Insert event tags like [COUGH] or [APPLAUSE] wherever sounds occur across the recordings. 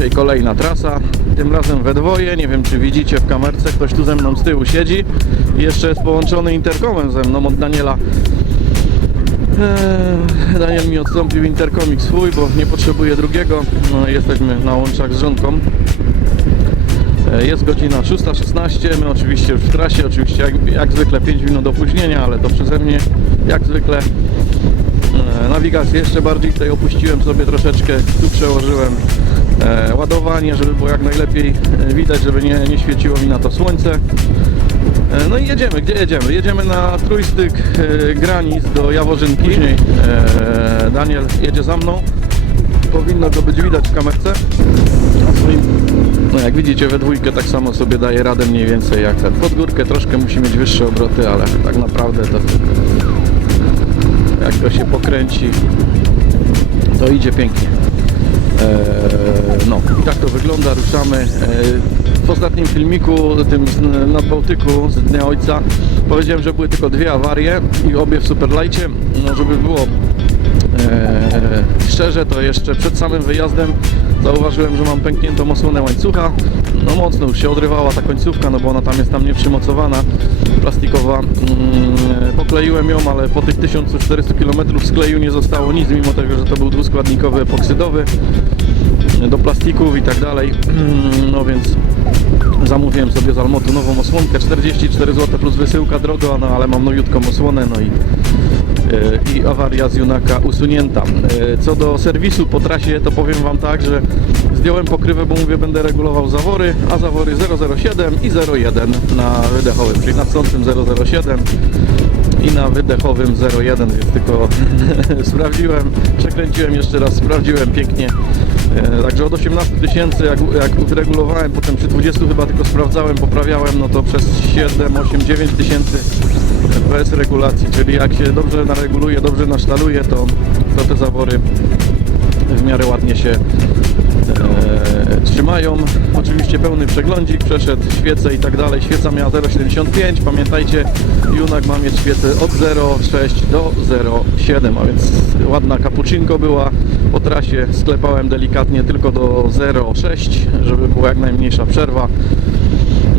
dzisiaj kolejna trasa, tym razem we dwoje, nie wiem czy widzicie w kamerce, ktoś tu ze mną z tyłu siedzi. I jeszcze jest połączony interkomem ze mną od Daniela. Eee, Daniel mi odstąpił interkomik swój, bo nie potrzebuje drugiego, no, jesteśmy na łączach z żonką. E, Jest godzina 6.16, my oczywiście już w trasie, oczywiście jak, jak zwykle 5 minut opóźnienia, ale to przeze mnie jak zwykle. E, nawigację jeszcze bardziej tutaj opuściłem sobie troszeczkę, tu przełożyłem ładowanie, żeby było jak najlepiej e, widać, żeby nie, nie świeciło mi na to słońce. E, No i jedziemy, gdzie jedziemy? Jedziemy na trójstyk e, granic do Jaworzynki. Później e, Daniel jedzie za mną. Powinno go być widać w kamerce. No jak widzicie we dwójkę tak samo sobie daje radę mniej więcej jak ten. Pod górkę troszkę musi mieć wyższe obroty, ale tak naprawdę to jak to się pokręci to idzie pięknie. Eee, no i tak to wygląda, ruszamy. Eee, w ostatnim filmiku, tym z Nadbałtyku z Dnia Ojca, powiedziałem, że były tylko dwie awarie i obie w Superlajcie. No żeby było eee, szczerze, to jeszcze przed samym wyjazdem zauważyłem, że mam pękniętą osłonę łańcucha. No mocno już się odrywała ta końcówka, no bo ona tam jest tam nieprzymocowana, plastikowa. Mm, pokleiłem ją, ale po tych 1400 km skleju nie zostało nic, mimo tego, że to był dwuskładnikowy epoksydowy do plastików i tak dalej. No więc zamówiłem sobie z Almotu nową osłonkę, 44 zł plus wysyłka drogo, no ale mam nowiutką osłonę, no i i awaria z Junaka usunięta. E, Co do serwisu po trasie, to powiem Wam tak, że zdjąłem pokrywę, bo mówię, będę regulował zawory, a zawory 007 i 01 na wydechowym, czyli na chcącym 007 i na wydechowym 01, więc tylko [LAUGHS] sprawdziłem, przekręciłem jeszcze raz, sprawdziłem pięknie. E, Także od 18 tysięcy, jak, jak potem przy 20 chyba tylko sprawdzałem, poprawiałem, no to przez 7, 8, 9 tysięcy bez regulacji, czyli jak się dobrze nareguluje, dobrze nasztaluje, to, to te zawory w miarę ładnie się e, trzymają. Oczywiście pełny przeglądzik, przeszedł świecę i tak dalej. Świeca miała 0,75. Pamiętajcie, Junak ma mieć świecę od 0,6 do 0,7, a więc ładna cappuccinko była. Po trasie sklepałem delikatnie tylko do 0,6, żeby była jak najmniejsza przerwa.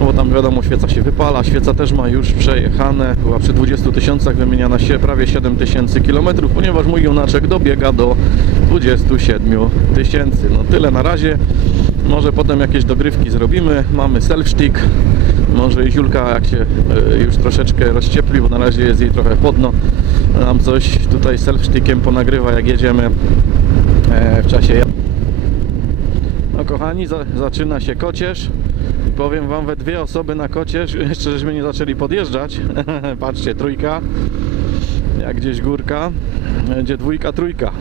No bo tam wiadomo, świeca się wypala, świeca też ma już przejechane, była przy 20 tysiącach wymieniana się prawie 7 tysięcy kilometrów, ponieważ mój junaczek dobiega do 27 tysięcy. No tyle na razie, może potem jakieś dogrywki zrobimy, mamy self-stick, może i Ziulka jak się e, już troszeczkę rozciepli, bo na razie jest jej trochę chłodno, nam coś tutaj self-stickiem ponagrywa jak jedziemy e, w czasie jazdy. No kochani, za, zaczyna się kocierz. I Powiem wam, we dwie osoby na kocierz, [LAUGHS] jeszcze żeśmy nie zaczęli podjeżdżać. [LAUGHS] Patrzcie, trójka. Jak gdzieś górka. Będzie dwójka, trójka.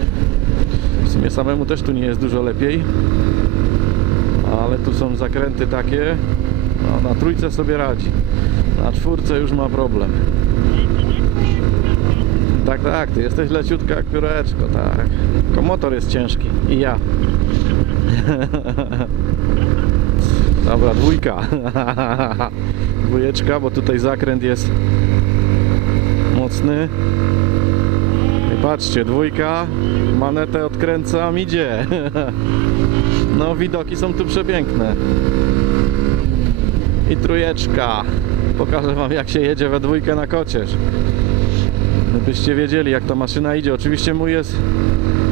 W sumie samemu też tu nie jest dużo lepiej. Ale tu są zakręty takie. No, na trójce sobie radzi. Na czwórce już ma problem. Tak, tak, ty jesteś leciutka jak pióreczko, tak. Tylko motor jest ciężki. I ja. [LAUGHS] Dobra, dwójka. [LAUGHS] Dwójeczka, bo tutaj zakręt jest mocny. Patrzcie, dwójka. Manetę odkręcam, idzie. [LAUGHS] No, widoki są tu przepiękne. I trójeczka. Pokażę wam jak się jedzie we dwójkę na kocierz. Byście wiedzieli jak ta maszyna idzie. Oczywiście mój jest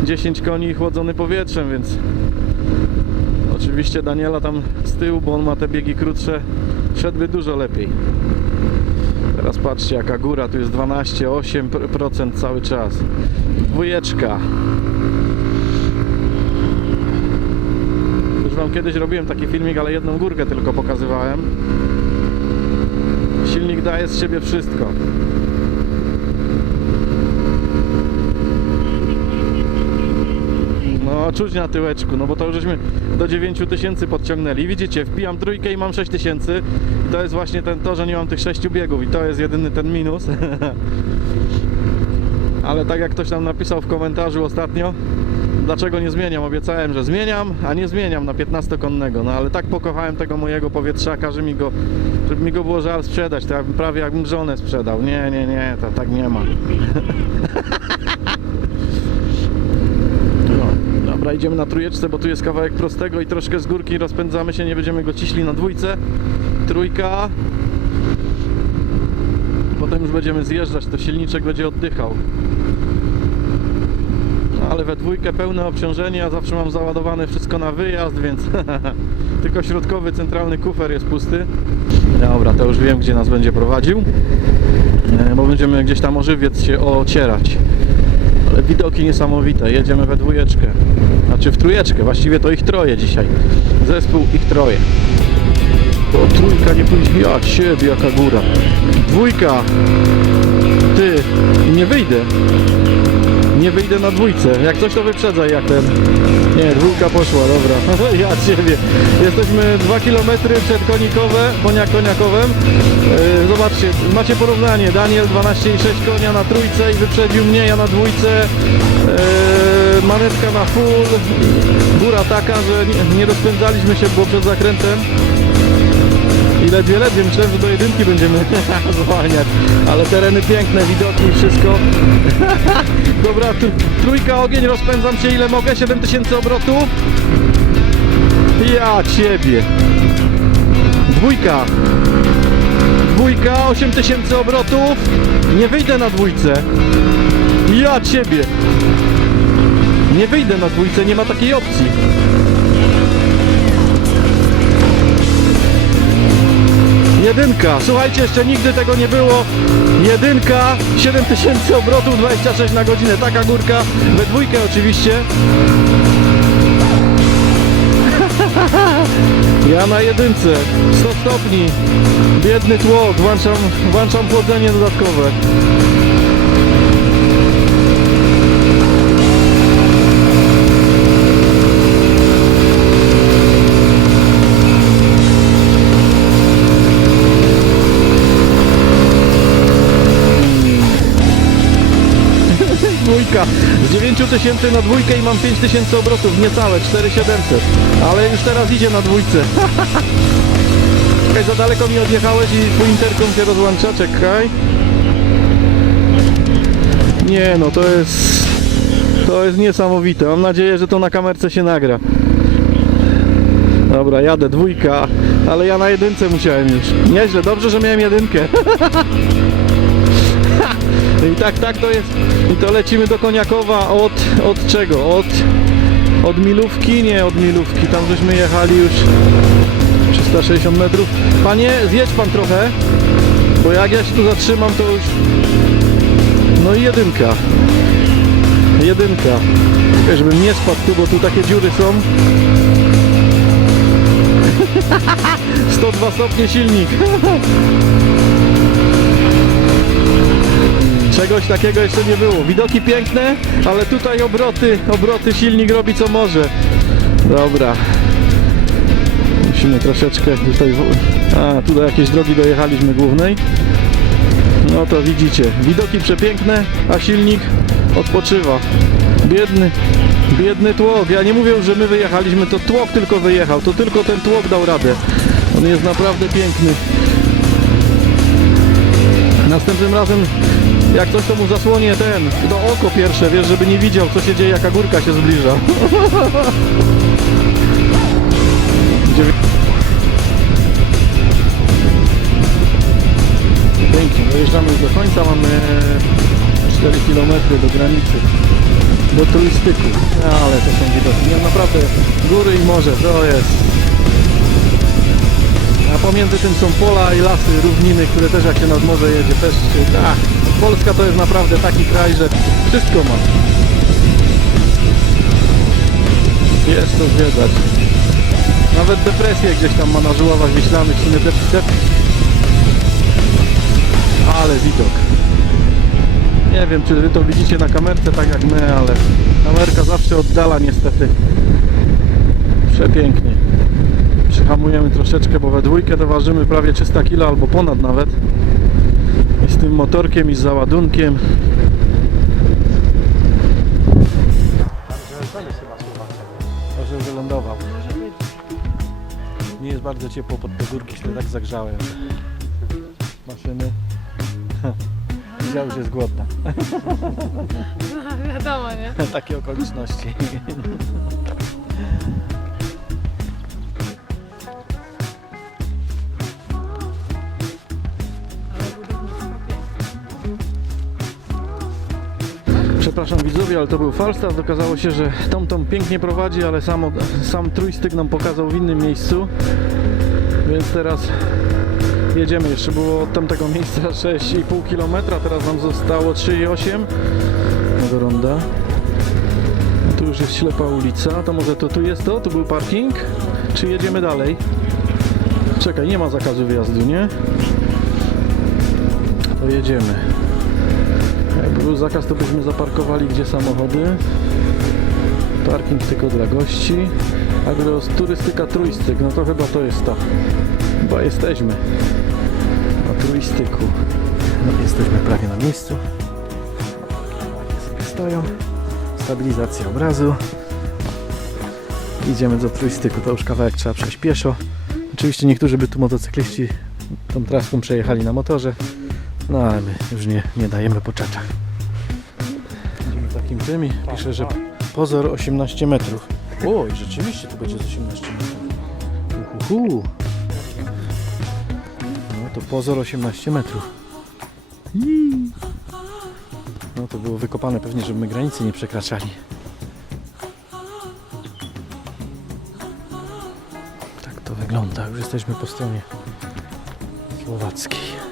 10 koni chłodzony powietrzem, więc Oczywiście Daniela tam z tyłu, bo on ma te biegi krótsze, szedłby dużo lepiej. Teraz patrzcie jaka góra, tu jest 12,8% cały czas. Dwójeczka. Już wam kiedyś robiłem taki filmik, ale jedną górkę tylko pokazywałem. Silnik daje z siebie wszystko. No, czuć na tyłeczku, no bo to już żeśmy do 9000 podciągnęli. Widzicie, wbijam trójkę i mam 6000 i to jest właśnie ten to, że nie mam tych 6 biegów i to jest jedyny ten minus. [LAUGHS] Ale tak jak ktoś tam napisał w komentarzu ostatnio, dlaczego nie zmieniam? Obiecałem, że zmieniam, a nie zmieniam na 15-konnego. No ale tak pokochałem tego mojego powietrzaka, że mi go, żeby mi go było żal sprzedać. To ja bym prawie jakbym żonę sprzedał. Nie, nie, nie, to tak nie ma. [LAUGHS] Dobra, idziemy na trójeczce, bo tu jest kawałek prostego i troszkę z górki rozpędzamy się, nie będziemy go ciśli na dwójce. Trójka. Potem już będziemy zjeżdżać, to silniczek będzie oddychał. No, ale we dwójkę pełne obciążenie, ja zawsze mam załadowane wszystko na wyjazd, więc [LAUGHS] tylko środkowy, centralny kufer jest pusty. Dobra, to już wiem, gdzie nas będzie prowadził, E, bo będziemy gdzieś tam o żywiec się ocierać. Ale widoki niesamowite, jedziemy we dwójeczkę, znaczy w trójeczkę, właściwie to ich troje dzisiaj. Zespół ich troje. To trójka nie pójdzie, ja ciebie, jaka góra. Dwójka, ty, nie wyjdę. Nie wyjdę na dwójce. Jak coś to wyprzedzaj jak ten. Nie, dwójka poszła, dobra. [LAUGHS] ja ciebie. Jesteśmy 2 km przed Konikowe, konia Koniakowem. Yy, zobaczcie, macie porównanie. Daniel 12,6 konia na trójce i wyprzedził mnie, ja na dwójce. Yy, manetka na full. Góra taka, że nie, nie rozpędzaliśmy się, było przed zakrętem. I ledwie, ledwie myślałem, że do jedynki będziemy [LAUGHS] zwalniać. Ale tereny piękne, widoki, wszystko. [LAUGHS] Dobra, tr trójka ogień, rozpędzam się ile mogę, 7000 obrotów. Ja ciebie. Dwójka. Dwójka, 8000 obrotów. Nie wyjdę na dwójce. Ja ciebie. Nie wyjdę na dwójce, nie ma takiej opcji. Jedynka, słuchajcie, jeszcze nigdy tego nie było. Jedynka, 7000 obrotów, 26 na godzinę, taka górka, we dwójkę oczywiście. [LAUGHS] Ja na jedynce, 100 stopni, biedny tłok, włączam, włączam chłodzenie dodatkowe. 9000 na dwójkę i mam 5000 obrotów, niecałe, 4700, ale już teraz idzie na dwójce. [LAUGHS] Czekaj, za daleko mi odjechałeś i twój interkom się rozłącza, czekaj. Nie no, to jest... To jest niesamowite, mam nadzieję, że to na kamerce się nagra. Dobra, jadę, dwójka, ale ja na jedynce musiałem już. Nieźle, dobrze, że miałem jedynkę. [LAUGHS] Tak, tak to jest. I to lecimy do Koniakowa od, od czego? Od, od Milówki? Nie, od Milówki. Tam żeśmy jechali już 360 metrów. Panie, zjedź pan trochę, bo jak ja się tu zatrzymam, to już... No i jedynka. Jedynka. Żebym nie spadł tu, bo tu takie dziury są. [LAUGHS] 102 stopnie silnik. [LAUGHS] Czegoś takiego jeszcze nie było. Widoki piękne, ale tutaj obroty, obroty silnik robi co może. Dobra. Musimy troszeczkę tutaj... A, tu do jakiejś drogi dojechaliśmy głównej. No to widzicie, widoki przepiękne, a silnik odpoczywa. Biedny, biedny tłok. Ja nie mówię, że my wyjechaliśmy, to tłok tylko wyjechał. To tylko ten tłok dał radę. On jest naprawdę piękny. Następnym razem, jak coś to mu zasłonię ten, do oko pierwsze, wiesz, żeby nie widział, co się dzieje, jaka górka się zbliża. [LAUGHS] Pięknie, dojeżdżamy już do końca, mamy 4 km do granicy, do turystyku. Ale to są widoki, nie, naprawdę, góry i morze, to jest pomiędzy tym są pola i lasy, równiny, które też jak się nad morze jedzie, też się... Polska to jest naprawdę taki kraj, że wszystko ma. Jest to zwiedzać. Nawet depresję gdzieś tam ma na żuławach wiślanych, w sumie dep, dep... Ale widok. Nie wiem, czy wy to widzicie na kamerce tak jak my, ale kamerka zawsze oddala niestety. Przepięknie. Przyhamujemy troszeczkę, bo we dwójkę to ważymy prawie 300 kg albo ponad nawet. I z tym motorkiem i z załadunkiem. Może wylądował. Nie jest bardzo ciepło pod te górki, się tak zagrzałem. Maszyny. [LAUGHS] Widział, że jest głodna. [LAUGHS] wiadomo, nie? [LAUGHS] Takie okoliczności. Przepraszam widzowie, ale to był Falstaff. Okazało się, że Tom Tom pięknie prowadzi, ale samo, sam trójstyk nam pokazał w innym miejscu. Więc teraz jedziemy. Jeszcze było od tamtego [LAUGHS] miejsca 6,5 km, teraz nam zostało 3,8 do ronda. Tu już jest ślepa ulica, to może to tu jest to? Tu był parking? Czy jedziemy dalej? Czekaj, nie ma zakazu wjazdu, nie? To jedziemy. Jakby był zakaz, to byśmy zaparkowali gdzie samochody. Parking tylko dla gości. Agros turystyka trójstyk, no to chyba to jest to. Chyba jesteśmy na trójstyku. No, jesteśmy prawie na miejscu. Sobie stoją stabilizacja obrazu. Idziemy do trójstyku, to już kawałek trzeba przejść pieszo. Oczywiście niektórzy by tu motocykliści tą traską przejechali na motorze, no ale my już nie, nie dajemy po czaczach. Idziemy takim tym i pisze, że pozor 18 metrów. Oj, rzeczywiście tu będzie z 18 metrów. Uhuhu. No to pozor 18 metrów. No to było wykopane pewnie, żeby my granicy nie przekraczali. Tak to wygląda. Już jesteśmy po stronie słowackiej.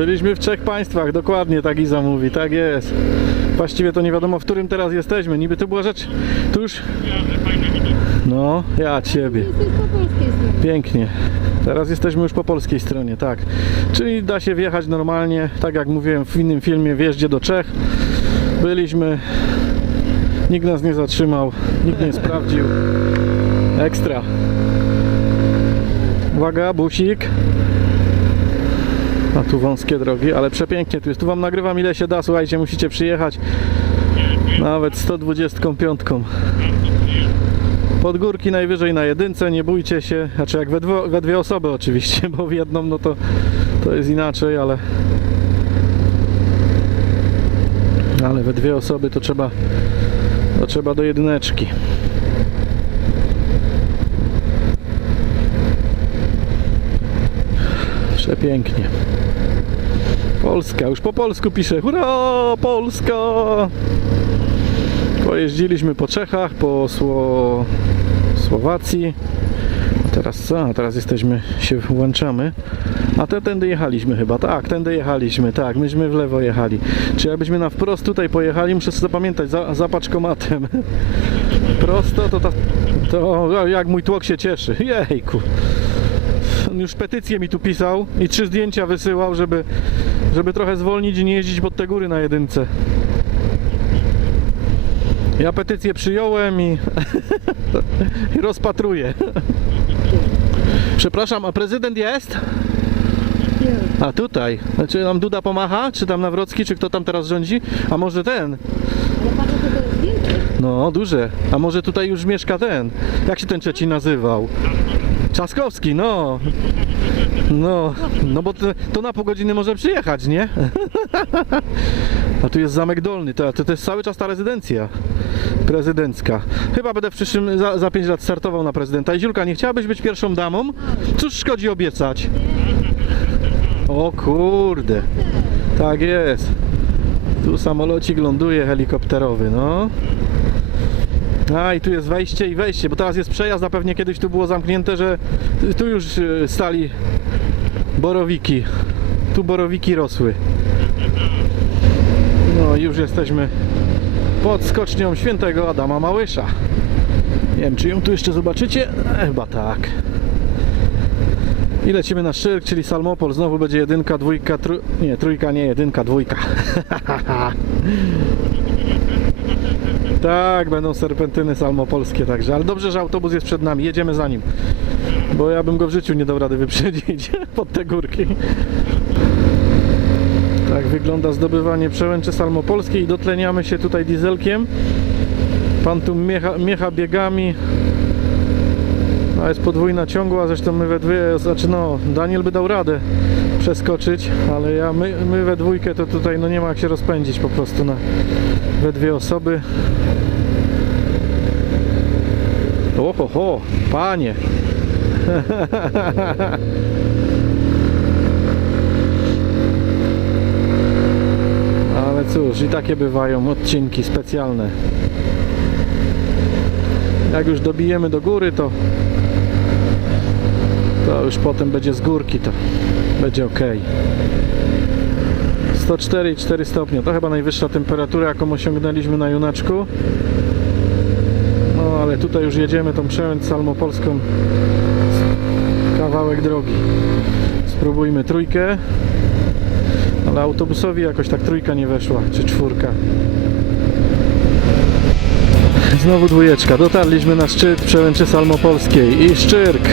Byliśmy w trzech państwach, dokładnie tak Iza mówi, tak jest. Właściwie to nie wiadomo w którym teraz jesteśmy. Niby to była rzecz. Tu już. No, ja ciebie. Jesteś po polskiej stronie. Pięknie. Teraz jesteśmy już po polskiej stronie, tak. Czyli da się wjechać normalnie, tak jak mówiłem w innym filmie, wjeździe do Czech. Byliśmy, nikt nas nie zatrzymał, nikt nie sprawdził. Ekstra. Uwaga, busik. A tu wąskie drogi, ale przepięknie tu jest. Tu wam nagrywam ile się da, słuchajcie, musicie przyjechać. Nawet 125. Pod górki najwyżej na jedynce, nie bójcie się. Znaczy jak we, dwo, we dwie osoby oczywiście, bo w jedną no to, to jest inaczej, ale ale we dwie osoby to trzeba to trzeba do jedyneczki. Przepięknie. Polska, już po polsku pisze. Hurra, Polska! Pojeździliśmy po Czechach, po Sło... Słowacji. Teraz co? Teraz jesteśmy, się włączamy. A te tędy jechaliśmy chyba. Tak, tędy jechaliśmy. Tak, myśmy w lewo jechali. Czy jakbyśmy na wprost tutaj pojechali, muszę sobie zapamiętać, za, za paczkomatem. [LAUGHS] Prosto to, ta, to jak mój tłok się cieszy. Jejku. On już petycję mi tu pisał i trzy zdjęcia wysyłał, żeby, żeby trochę zwolnić i nie jeździć pod te góry na jedynce. Ja petycję przyjąłem i, [LAUGHS] i rozpatruję. Przepraszam, a prezydent jest? A tutaj. Czy nam Duda pomacha? Czy tam Nawrocki? Czy kto tam teraz rządzi? A może ten? No, duże. A może tutaj już mieszka ten? Jak się ten trzeci nazywał? Trzaskowski, no. No, no bo to, to na pół godziny może przyjechać, nie? [LAUGHS] A tu jest Zamek Dolny, to, to, to jest cały czas ta rezydencja prezydencka. Chyba będę w przyszłym, za, za 5 lat startował na prezydenta. I Ziulka, nie chciałabyś być pierwszą damą? Cóż szkodzi obiecać? O kurde, tak jest. Tu samolocik ląduje helikopterowy, no. A i tu jest wejście i wejście, bo teraz jest przejazd, a pewnie kiedyś tu było zamknięte, że tu już y, stali borowiki. Tu borowiki rosły. No już jesteśmy pod skocznią świętego Adama Małysza. Nie wiem, czy ją tu jeszcze zobaczycie? E, Chyba tak. I lecimy na Szczyrk, czyli Salmopol. Znowu będzie jedynka, dwójka, nie, trójka, nie, jedynka, dwójka. [LAUGHS] tak, będą serpentyny salmopolskie także, ale dobrze, że autobus jest przed nami, jedziemy za nim. Bo ja bym go w życiu nie dał rady wyprzedzić [LAUGHS] pod te górki. Tak wygląda zdobywanie przełęczy salmopolskiej i dotleniamy się tutaj dieselkiem. Pan tu miecha, miecha biegami. A jest podwójna ciągła, zresztą my we dwie, znaczy no, Daniel by dał radę przeskoczyć, ale ja, my, my we dwójkę to tutaj no nie ma jak się rozpędzić po prostu na we dwie osoby. Oho, ho, panie. [LAUGHS] Ale cóż, i takie bywają odcinki specjalne. Jak już dobijemy do góry, to to już potem będzie z górki, to będzie ok. 104,4 stopnia, to chyba najwyższa temperatura, jaką osiągnęliśmy na Junaczku. No ale tutaj już jedziemy tą przełęcz salmopolską kawałek drogi. Spróbujmy trójkę. Ale autobusowi jakoś tak trójka nie weszła, czy czwórka. Znowu dwójeczka. Dotarliśmy na szczyt przełęczy salmopolskiej i Szczyrk.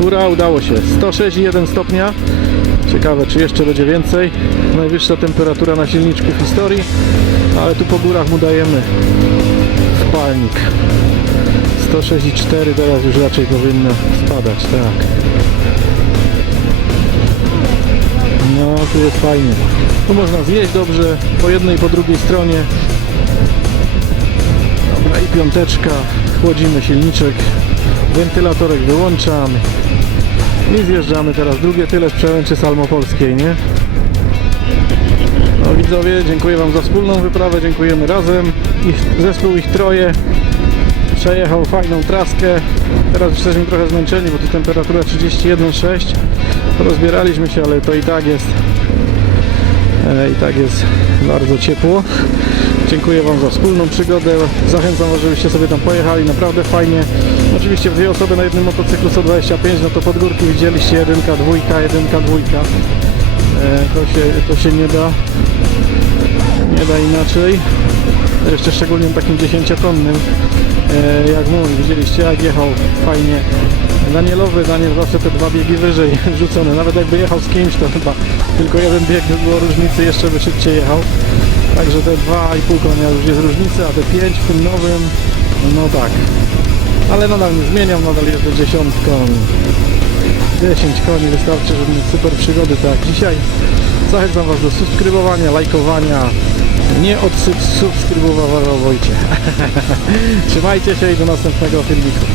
Hurra, udało się. 106,1 stopnia. Ciekawe, czy jeszcze będzie więcej. Najwyższa temperatura na silniczku w historii, ale tu po górach mu dajemy spalnik. 106,4 teraz już raczej powinno spadać, tak. No, tu jest fajnie. Tu można zjeść dobrze, po jednej i po drugiej stronie. Dobra, i piąteczka. Chłodzimy silniczek. Wentylatorek wyłączamy. I zjeżdżamy teraz drugie tyle z przełęczy salmopolskiej, nie? No widzowie, dziękuję Wam za wspólną wyprawę, dziękujemy razem. Ich, zespół ich troje przejechał fajną traskę. Teraz jesteśmy trochę zmęczeni, bo tu temperatura 31,6. Rozbieraliśmy się, ale to i tak jest e, i tak jest bardzo ciepło. Dziękuję Wam za wspólną przygodę. Zachęcam Was, żebyście sobie tam pojechali. Naprawdę fajnie. Oczywiście dwie osoby na jednym motocyklu 125, no to pod górki widzieliście jedynka, dwójka, jedynka, dwójka. E, To się, to się nie da nie da inaczej. Jeszcze szczególnie takim 10-tonnym e, jak mój. Widzieliście jak jechał fajnie. Danielowy, Daniel zawsze te dwa biegi wyżej [LAUGHS] rzucone. Nawet jakby jechał z kimś, to chyba tylko jeden bieg by było różnicy, jeszcze by szybciej jechał. Także te 2,5 konia już jest różnica, a te 5 w tym nowym, no tak. Ale nadal nie zmieniam, nadal jeżdżę dziesiątką. 10 koni wystarczy, żeby mieć super przygody tak jak dzisiaj. Zachęcam Was do subskrybowania, lajkowania. Nie odsubskrybował Wojciech. [LAUGHS] Trzymajcie się i do następnego filmiku.